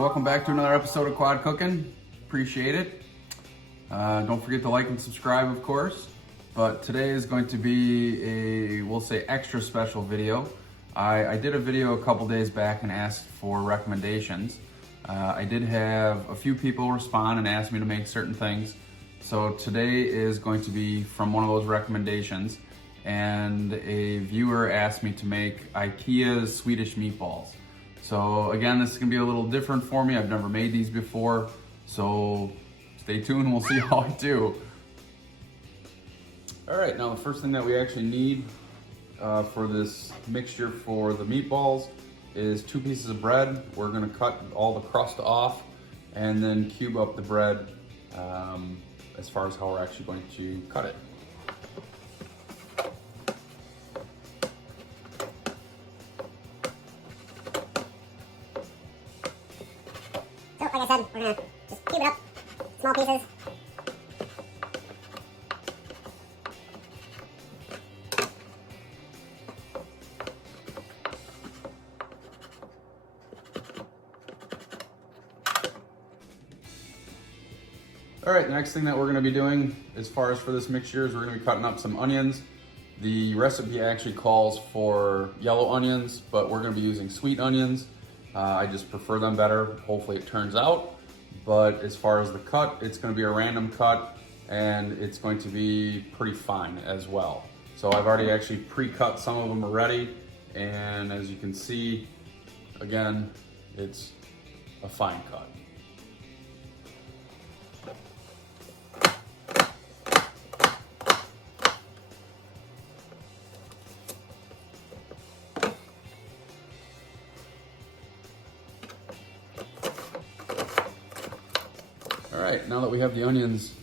welcome back to another episode of Quad Cooking. Appreciate it. Don't forget to like and subscribe, of course. But today is going to be a, we'll say, extra special video. I did a video a couple days back and asked for recommendations. I did have a few people respond and ask me to make certain things. So today is going to be from one of those recommendations. And a viewer asked me to make IKEA Swedish Meatballs. So again, this is gonna be a little different for me. I've never made these before. So stay tuned and we'll see how I do. All right, now the first thing that we actually need for this mixture for the meatballs is 2 pieces of bread. We're gonna cut all the crust off and then cube up the bread as far as how we're actually going to cut it. So, like I said, we're gonna just cube it up, small pieces. All right, the next thing that we're gonna be doing as far as for this mixture is we're gonna be cutting up some onions. The recipe actually calls for yellow onions, but we're gonna be using sweet onions. I just prefer them better. Hopefully it turns out. But as far as the cut, it's gonna be a random cut and it's going to be pretty fine as well. So I've already actually pre-cut some of them already. And as you can see, again, it's a fine cut. All right, now that we have the onions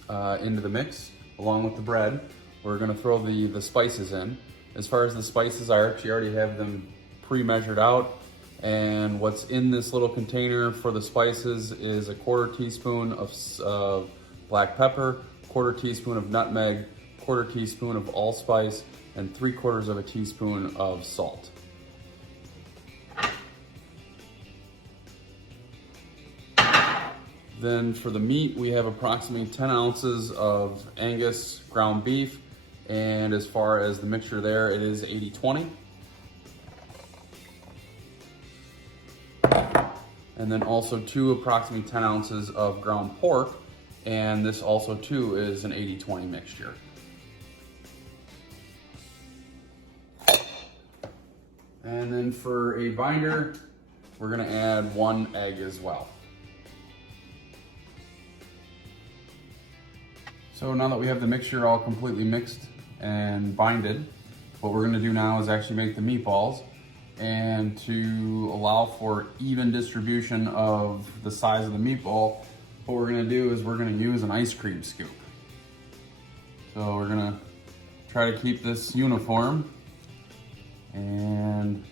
into the mix, along with the bread, we're gonna throw the spices in. As far as the spices, I actually already have them pre-measured out. And what's in this little container for the spices is a 1/4 teaspoon of black pepper, 1/4 teaspoon of nutmeg, 1/4 teaspoon of allspice, and 3/4 of a teaspoon of salt. Then for the meat, we have approximately 10 ounces of angus ground beef. And as far as the mixture there, it is 80-20. And then also approximately 10 ounces of ground pork. And this also too is an 80-20 mixture. And then for a binder, we're gonna add 1 egg as well. So now that we have the mixture all completely mixed and binded, what we're gonna do now is actually make the meatballs. And to allow for even distribution of the size of the meatball, what we're gonna do is we're gonna use an ice cream scoop. So we're gonna try to keep this uniform. And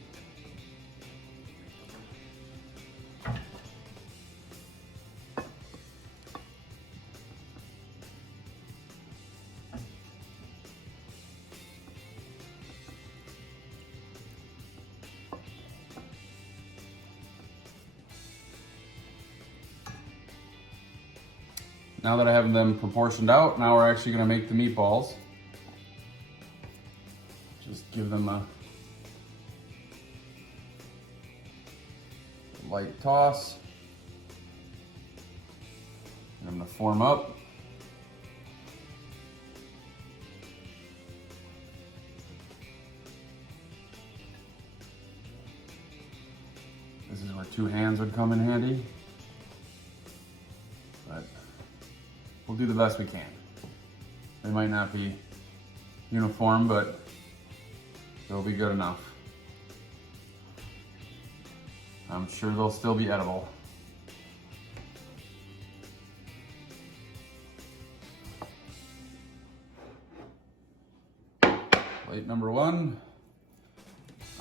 now that I have them proportioned out, now we're actually gonna make the meatballs. Just give them a light toss. And I'm gonna form up. This is where 2 hands would come in handy. But we'll do the best we can. They might not be uniform, but they'll be good enough. I'm sure they'll still be edible. Plate number 1,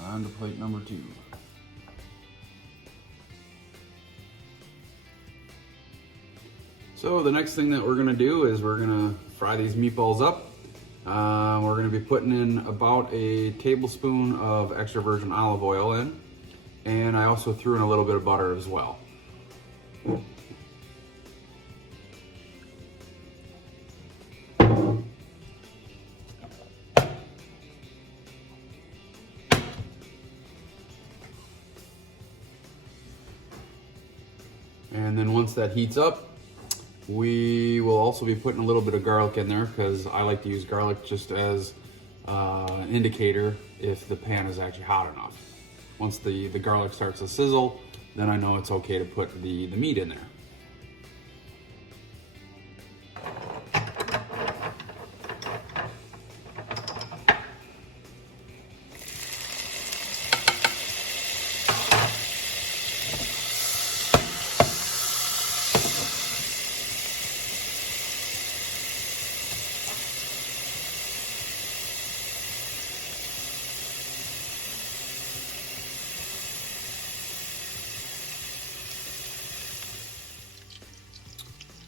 on to plate number 2. So the next thing that we're gonna do is we're gonna fry these meatballs up. We're gonna be putting in about a tablespoon of extra virgin olive oil in. And I also threw in a little bit of butter as well. And then once that heats up, we will also be putting a little bit of garlic in there because I like to use garlic just as an indicator if the pan is actually hot enough. Once the garlic starts to sizzle, then I know it's okay to put the meat in there.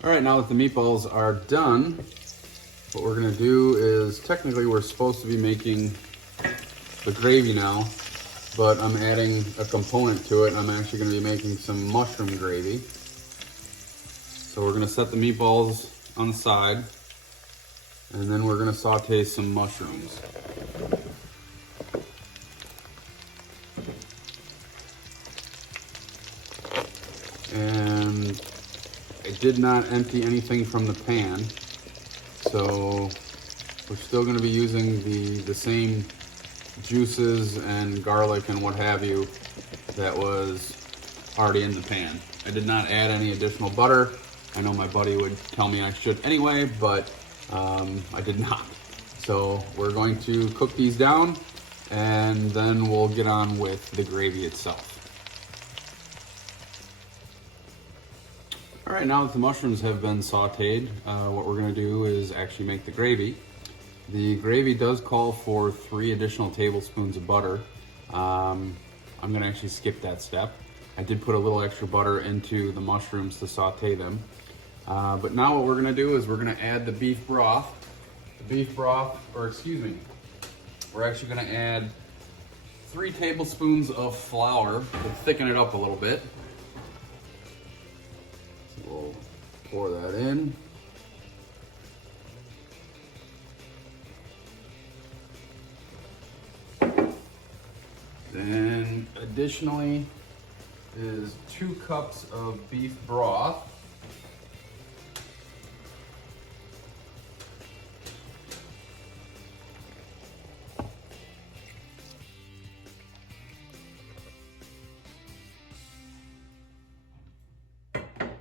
All right, now that the meatballs are done, what we're gonna do is, technically we're supposed to be making the gravy now, but I'm adding a component to it. I'm actually gonna be making some mushroom gravy. So we're gonna set the meatballs on the side, and then we're gonna saute some mushrooms. And I did not empty anything from the pan, so we're still going to be using the same juices and garlic and what have you that was already in the pan. I did not add any additional butter. I know my buddy would tell me I should anyway, but I did not. So we're going to cook these down, and then we'll get on with the gravy itself. All right, now that the mushrooms have been sauteed, what we're gonna do is actually make the gravy. The gravy does call for 3 additional tablespoons of butter. I'm gonna actually skip that step. I did put a little extra butter into the mushrooms to saute them. But now what we're gonna do is we're gonna add the beef broth. We're actually gonna add 3 tablespoons of flour to thicken it up a little bit. We'll pour that in. Then additionally is 2 cups of beef broth.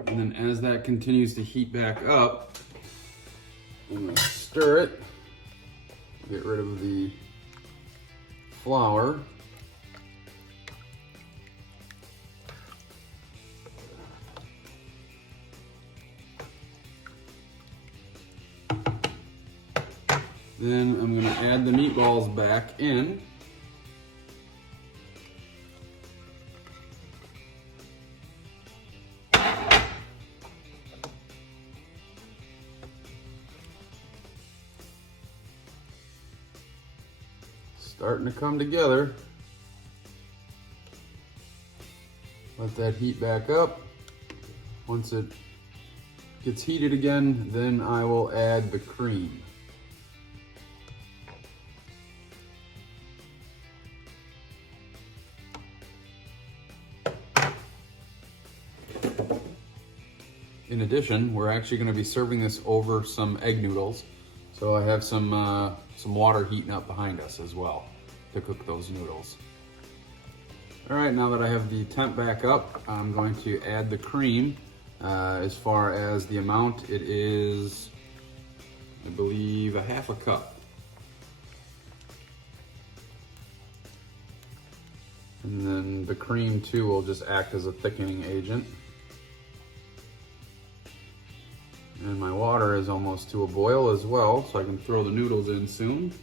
And then as that continues to heat back up, I'm gonna stir it, get rid of the flour. Then I'm gonna add the meatballs back in. Starting to come together. Let that heat back up. Once it gets heated again, then I will add the cream. In addition, we're actually going to be serving this over some egg noodles. So I have some water heating up behind us as well to cook those noodles. All right, now that I have the temp back up, I'm going to add the cream. As far as the amount, it is, I believe, a half a cup. And then the cream too will just act as a thickening agent. And my water is almost to a boil as well, so I can throw the noodles in soon.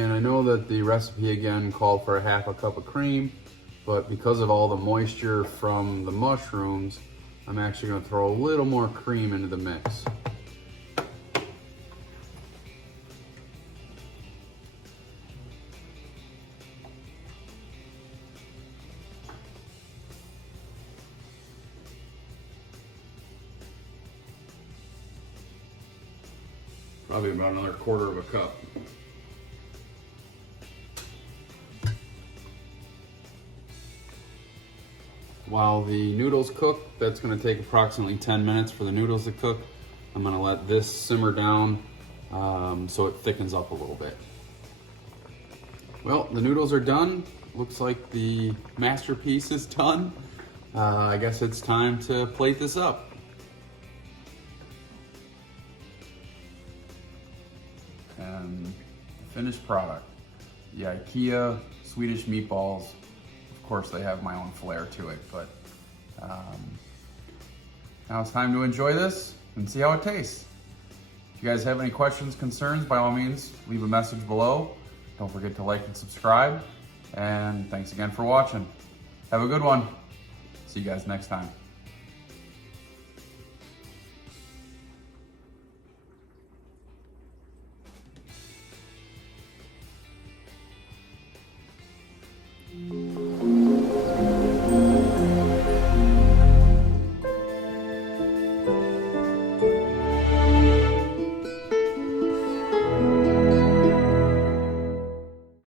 And I know that the recipe again called for a half a cup of cream, but because of all the moisture from the mushrooms, I'm actually gonna throw a little more cream into the mix. Probably about another quarter of a cup. While the noodles cook, that's gonna take approximately 10 minutes for the noodles to cook. I'm gonna let this simmer down so it thickens up a little bit. Well, the noodles are done. Looks like the masterpiece is done. I guess it's time to plate this up. And the finished product, the IKEA Swedish Meatballs. Of course, they have my own flair to it, but now it's time to enjoy this and see how it tastes. If you guys have any questions, concerns, by all means, leave a message below. Don't forget to like and subscribe, and thanks again for watching. Have a good one. See you guys next time.